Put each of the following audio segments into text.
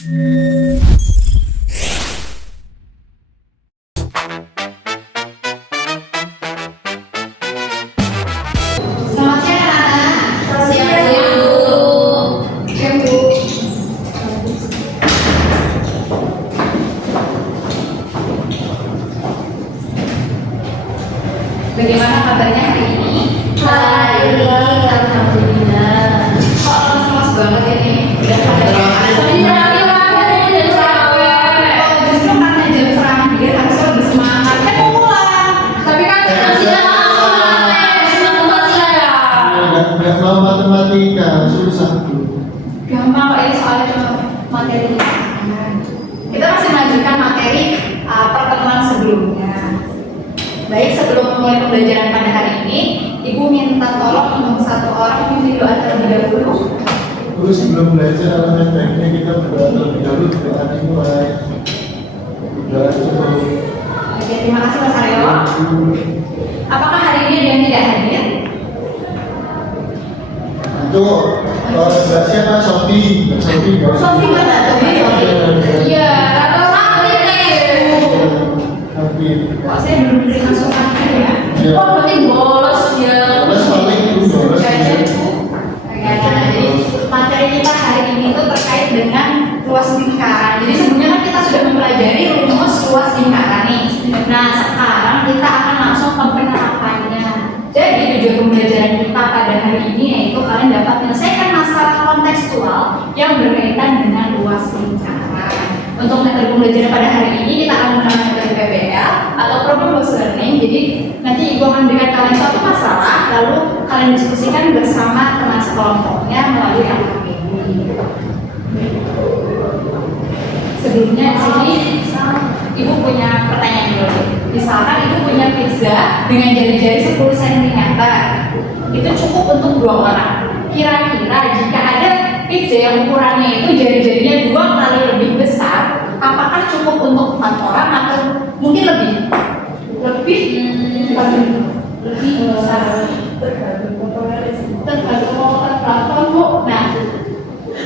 Selamat siang anak-anak. Siang Bu. Siang Bu. Bagaimana kabarnya hari ini? Baik, alhamdulillah. Kok lemas-lemas banget ini? Udah pada justru karena jam terakhir harusnya lebih semangat. Kan mau pulang. Tapi kan Nggak mau matematika, susah tuh. gampang kok ini soalnya cuma materi. Kita masih melanjutkan materi pertemuan sebelumnya. Baik, sebelum memulai pembelajaran pada hari ini, Ibu minta tolong untuk satu orang memimpin doa terlebih dahulu. Terus sebelum belajar elemen teknik kita berdoa terlebih dahulu dengan dimulai. Doa dulu. Oke, terima kasih Mas Aryo. Apakah hari ini ada yang tidak hadir? Itu siapa? Sofi. Sofi mana tuh? Iya, atau Sofi Sofi. kok saya belum beri masukan ya? Iya. Oh, berarti bolos ya. Bolos paling itu bolos. Jadi materi kita hari ini itu terkait dengan ruas lingkaran. Jadi sebelumnya kan kita sudah mempelajari rumus ruas lingkaran nih. Nah sekarang kita akan langsung ke penerapannya. Jadi tujuan pembelajaran kita pada hari ini yaitu kalian dapat menyelesaikan masalah kontekstual yang berkaitan dengan ruas lingkaran. Untuk metode pembelajaran pada hari ini kita akan menggunakan metode PBL atau problem based learning. Jadi nanti Ibu akan memberikan kalian suatu masalah, lalu kalian diskusikan bersama teman sekelompoknya melalui APP. Sebelumnya di sini Ibu punya pertanyaan dulu. Misalkan Ibu punya pizza dengan jari-jari 10 cm. Itu cukup untuk 2 orang. Kira-kira jika ada pizza yang ukurannya itu jari-jarinya 2 kali lebih besar, apakah cukup untuk 4 orang atau mungkin lebih? Lebih besar. Tergantung potongan berapa Bu. Nah,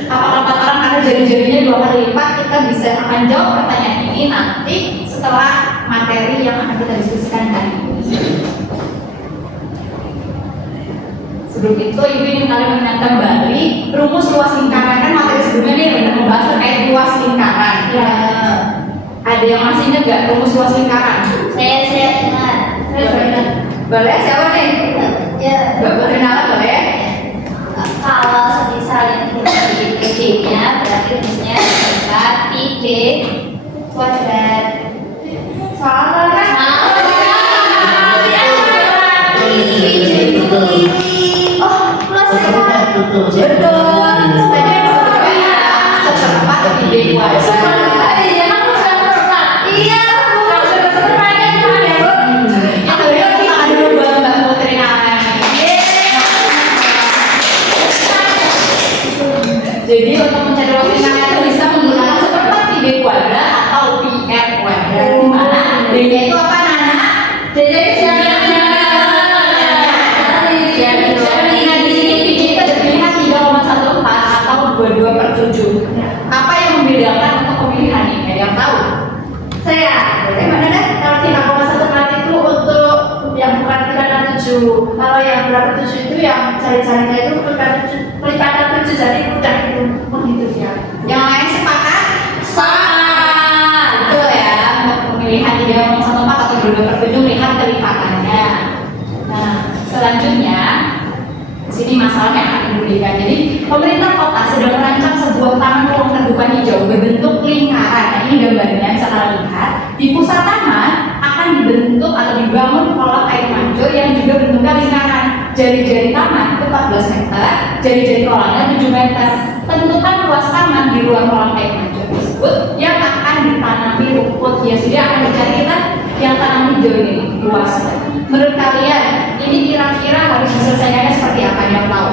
apakah 4 orang karena jari-jarinya 2 kali lipat? Kita bisa akan jawab pertanyaan ini nanti setelah materi yang akan kita diskusikan hari ini. Sebelum itu, Ibu ingin kalian mengingat kembali rumus ruas lingkaran. Kan materi sebelumnya nih udah membahas terkait ruas lingkaran. Ya. Ada yang masih ingat nggak rumus ruas lingkaran? Saya ingat. Boleh? Siapa nih? Ya. Mbak Berlinala boleh? Kalau semisal yang di PD-nya berarti rumusnya adalah PD kuadrat. Salah kan? Oh, plus Betul. Betul. Tadi yang sebelumnya seperempat PD kuadrat. Iya, aku seperempat. Iya, aku seperempat. Itu ya kita ada dulu buat Mbak Putri Nalan. Jadi untuk mencari ruas lingkaran itu bisa menggunakan seperempat pi kuadrat atau pi r kuadrat. Di mana d-nya itu apa Nana? Jadi siapa? Nah di sini pi-nya itu ada pilihan 3,14 atau 22/7. Apa yang membedakan untuk pemilihan ini? Ada yang tahu? Saya. Boleh mana deh? Kalau 3,14 itu untuk yang bukan pelipatan 7. Kalau yang berapa 7 itu yang cari-carinya itu pelipatan 7. Jadi mudah itu menghitung ya. Yang lain sepakat? Sama. Betul ya, untuk pemilihan 3,14 atau 22/7 lihat kelipatannya. Nah, selanjutnya di sini masalahnya akan diberikan. Jadi, pemerintah kota sedang merancang sebuah taman ruang terbuka hijau berbentuk lingkaran. Nah, ini gambarnya bisa kalian lihat. Di pusat taman akan dibentuk atau dibangun kolam air mancur yang juga bentuknya lingkaran. Jari-jari taman itu 14 meter, jari-jari kolamnya 7 meter. Tentukan luas taman di luar kolam air mancur tersebut yang akan ditanami rumput hias. Jadi akan dicari kita yang tanam hijau ini luasnya. Menurut kalian ini kira-kira harus diselesaikannya seperti apa yang tahu?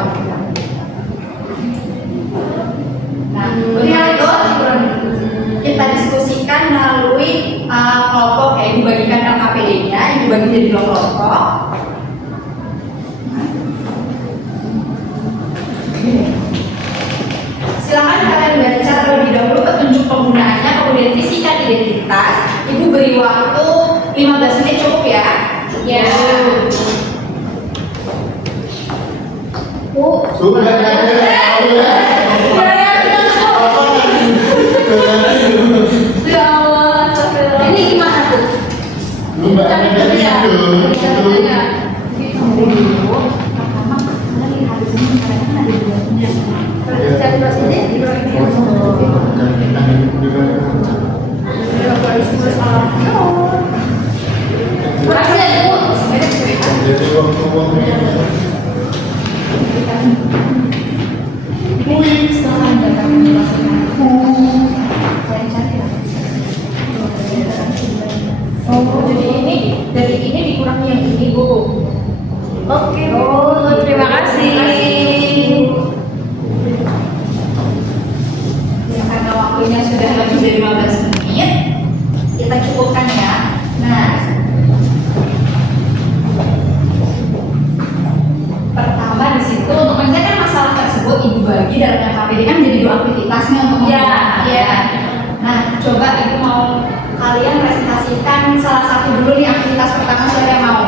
Nah, untuk kita diskusikan melalui kelompok ya, Ibu bagikan LKPD-nya, Ibu bagi jadi 2 kelompok. Silakan kalian baca terlebih dahulu petunjuk diberi waktu 15 menit cukup ya? Ya. Bu, Sudah ya Allah, astagfirullah. Ini gimana tuh? lu mbak ada itu. Cari pas ini. Makasih ya, Bu. Jadi waktu-waktu Oh, jadi ini dari ini dikurangi yang ini, Bu. Oke, Bu. Terima kasih. Ya, karena waktunya sudah lebih dari 15 menit, kita cukupkan ya. Nah, pertama di situ untuk menyelesaikan masalah tersebut ibu bagi dalam KPD kan jadi dua aktivitasnya untuk Ya, memudahkan. ya. Nah, coba ibu mau kalian presentasikan salah satu dulu nih aktivitas pertama siapa yang mau?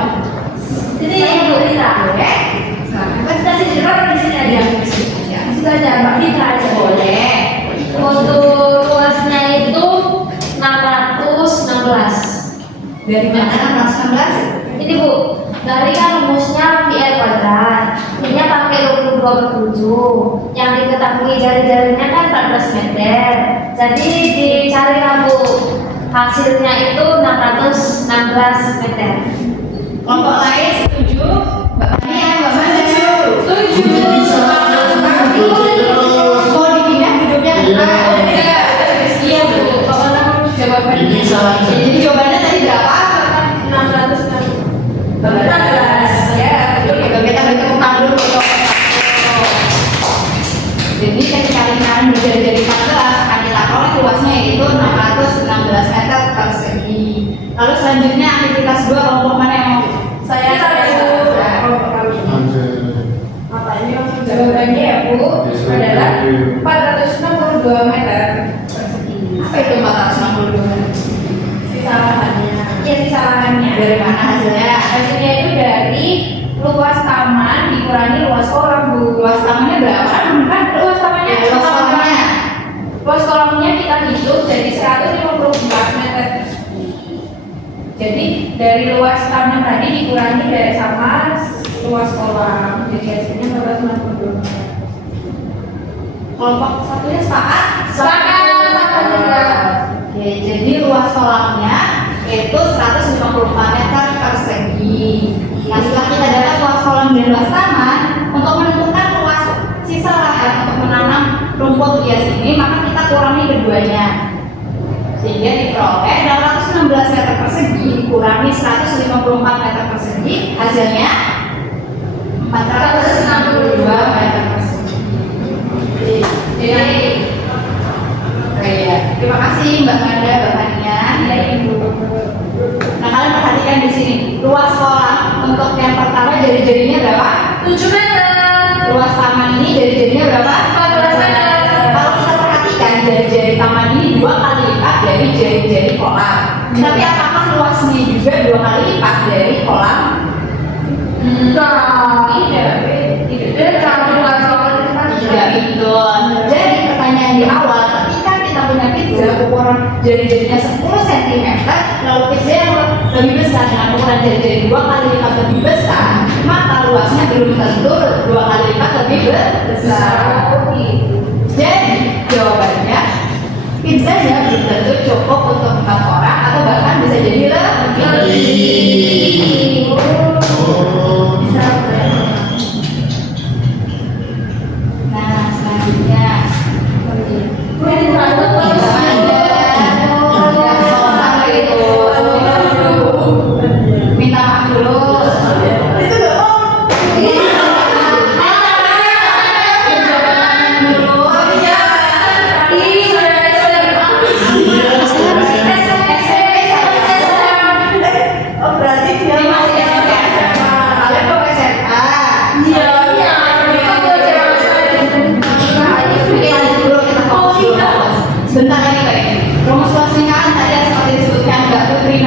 Ini yang Bu Rita. Boleh? Silakan. Presentasi di mana di sini aja? Di sini aja. Di situ aja, Mbak Fitra aja. Boleh. Untuk luasnya itu 616. Dari mana 616? Ini Bu, dari kan rumusnya pi r kuadrat. Ininya pakai 22/7. Yang diketahui jari-jarinya kan 14 meter. Jadi dicari lah Bu. Hasilnya itu 616 meter. Kelompok lain setuju? Mbak Mania, Mbak Manda? Setuju. Bisa. Mau dipindah duduknya ke depan? Iya Bu. Pokoknya jawaban. Ini salah. Jadi jawabannya tadi berapa? 616. Ya, betul ya. Kita beri tepuk tangan dulu untuk jadi ketika lingkaran berjari-jari 14 akan kita peroleh luasnya yaitu 616 meter persegi. Lalu selanjutnya aktivitas 2 kelompok mana yang mau? Saya Jawabannya ya Bu adalah 462 meter persegi. Apa itu 462 meter? Kesalahannya. Ya kesalahannya. Dari mana hasilnya? Hasilnya itu dari luas taman dikurangi luas kolam Bu. Luas tamannya berapa? Kan luas tamannya. Ya, luas kolamnya. Luas kolamnya kita hitung jadi 154 meter persegi. Jadi dari luas taman tadi dikurangi dari sama luas kolam. Jadi hasilnya 462 meter. Kelompok satunya sepakat? Sepakat juga. Oke, jadi luas kolamnya itu 154 meter persegi. Nah, setelah kita dapat luas kolam dan luas taman, untuk menentukan luas sisa lahan untuk menanam rumput hias ini, maka kita kurangi keduanya. Sehingga diperoleh 816 meter persegi dikurangi 154 meter persegi, hasilnya 462 meter persegi. Jadi, terima kasih Mbak Manda, Mbak Mania. Ya Ibu. Nah, kalian perhatikan di sini, luas kolam untuk yang pertama jari-jarinya berapa? 7 meter. Luas taman ini jari-jarinya berapa? 14 meter. Kalau kita perhatikan jari-jari taman ini 2 kali lipat dari jari-jari kolam. Tapi apakah luasnya juga 2 kali lipat dari kolam? Tidak betul. Jadi pertanyaan di awal, ketika kita punya pizza ukuran jari-jarinya 10 cm, lalu pizza yang lebih besar dengan ukuran jari-jari 2 kali lipat lebih besar, maka luasnya belum tentu 2 kali lipat lebih besar. Jadi jawabannya pizzanya belum tentu cukup untuk 4 orang atau bahkan bisa jadi lebih. Nah, selanjutnya minta maaf dulu. Sebentar lagi Pak. Rumus luas lingkaran tadi seperti disebutkan Mbak Putri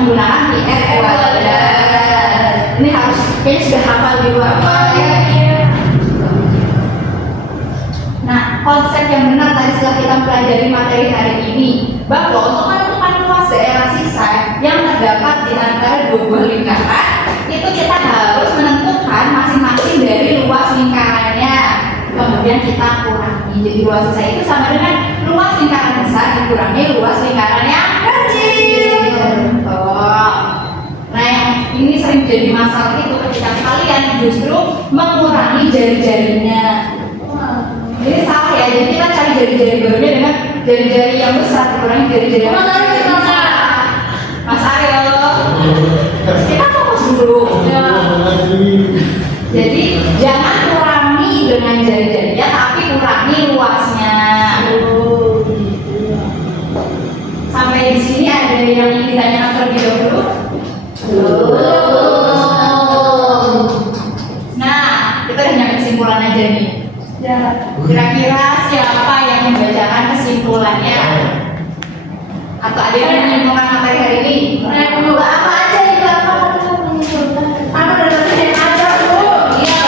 menggunakan VR kuadrat. Ini harus kayaknya sudah hafal di luar ya. Nah, konsep yang benar tadi setelah kita pelajari materi hari ini bahwa untuk menentukan luas daerah sisa yang terdapat di antara dua buah lingkaran itu kita harus menentukan masing-masing dari luas lingkarannya. Kemudian kita kurangi. Jadi luas sisa itu sama dengan luas lingkaran besar dikurangi luas lingkaran yang kecil. Betul. Nah, yang ini sering jadi masalah itu ketika kalian justru mengurangi jari-jarinya. Jadi salah ya, jadi kita cari jari-jari barunya dengan jari-jari yang besar dikurangi jari-jari yang kecil. Mas Aryo, kita fokus dulu. Jadi jangan kurangi dengan jari-jarinya, tapi kurangi luasnya. Sampai di sini ada yang ingin ditanyakan terlebih dahulu? Nah, kita udah nyampe kesimpulan aja nih. Kira-kira siapa yang membacakan kesimpulannya? Atau ada yang menyimpulkan materi hari ini? Apa aja itu apa kita menyimpulkan? Apa dari yang ada Bu? Iya,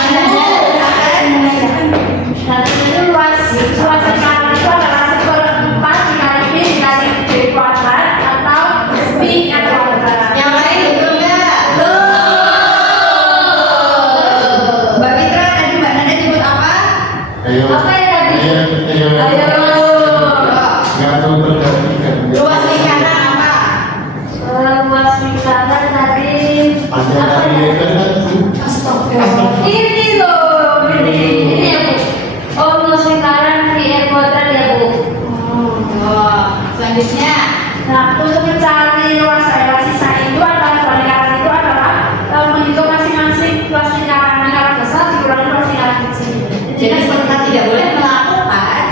Nah, itu luas sekarang itu adalah 1/4 dikali B dikali B kuadrat atau B kuadrat. yang lain betul nggak? Mbak Fitra tadi Mbak Nanda nyebut apa? Ayo. Apa yang tadi? Ayo. Nggak tahu bergantikan. Luas lingkaran apa? Luas lingkaran tadi Ada apa lagi ya? kan? Astagfirullah. Ini loh, ini ya Bu. Oh, luas lingkaran VR kuadrat ya Bu. Selanjutnya, Nah, untuk mencari luas daerah sisa itu adalah lingkaran itu adalah menghitung masing-masing luas lingkaran besar dikurangi luas lingkaran kecil. jadi kita tidak boleh melakukan.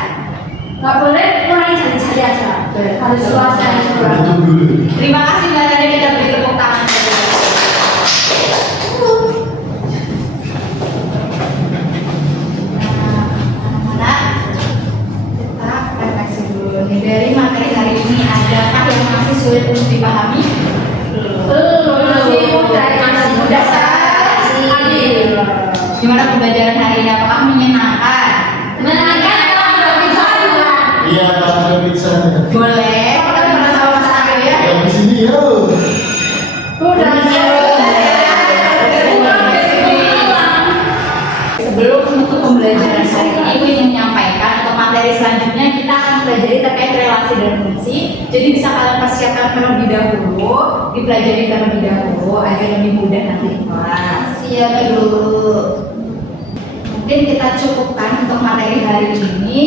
Nggak boleh kurangi jari-jari aja. Harus luas yang dikurangi. Itu dulu. Terima kasih Mbak Nanda, kita beri tepuk tangan. Nah, kita refleksi dulu nih dari materi hari ini, adakah yang masih sulit untuk dipahami? Masih mudah, masih mudah sekali. Gimana pembelajaran hari ini? Apakah menyenangkan? Menanyakan kalau nggak bisa Iya, Pak bisa. Boleh, kita bersama sama Mas Aryo ya. Yang di sini yuk. Sebelum menutup pembelajaran hari ini, Ibu ingin menyampaikan untuk materi selanjutnya kita akan pelajari terkait relasi dan fungsi. Jadi bisa kalian persiapkan terlebih dahulu, dipelajari terlebih dahulu agar lebih mudah nanti di kelas. siap dulu. Mungkin kita cukupkan untuk materi hari ini.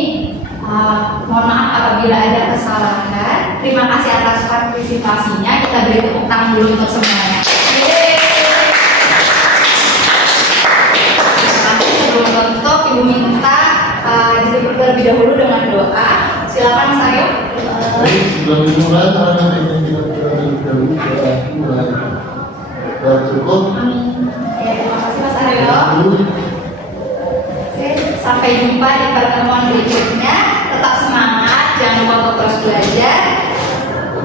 Mohon maaf apabila ada kesalahan. Terima kasih atas partisipasinya. Kita beri tepuk tangan dulu untuk semuanya. Nanti sebelum tutup, Ibu minta terlebih dahulu dengan doa. Silakan Mas Aryo. Sebelum dimulai, mana yang kita terlebih dahulu cukup. Ya, terima kasih Mas Aryo. Oke, sampai jumpa di pertemuan berikutnya. Tetap semangat, jangan lupa untuk terus belajar.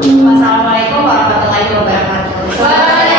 Wassalamualaikum warahmatullahi wabarakatuh.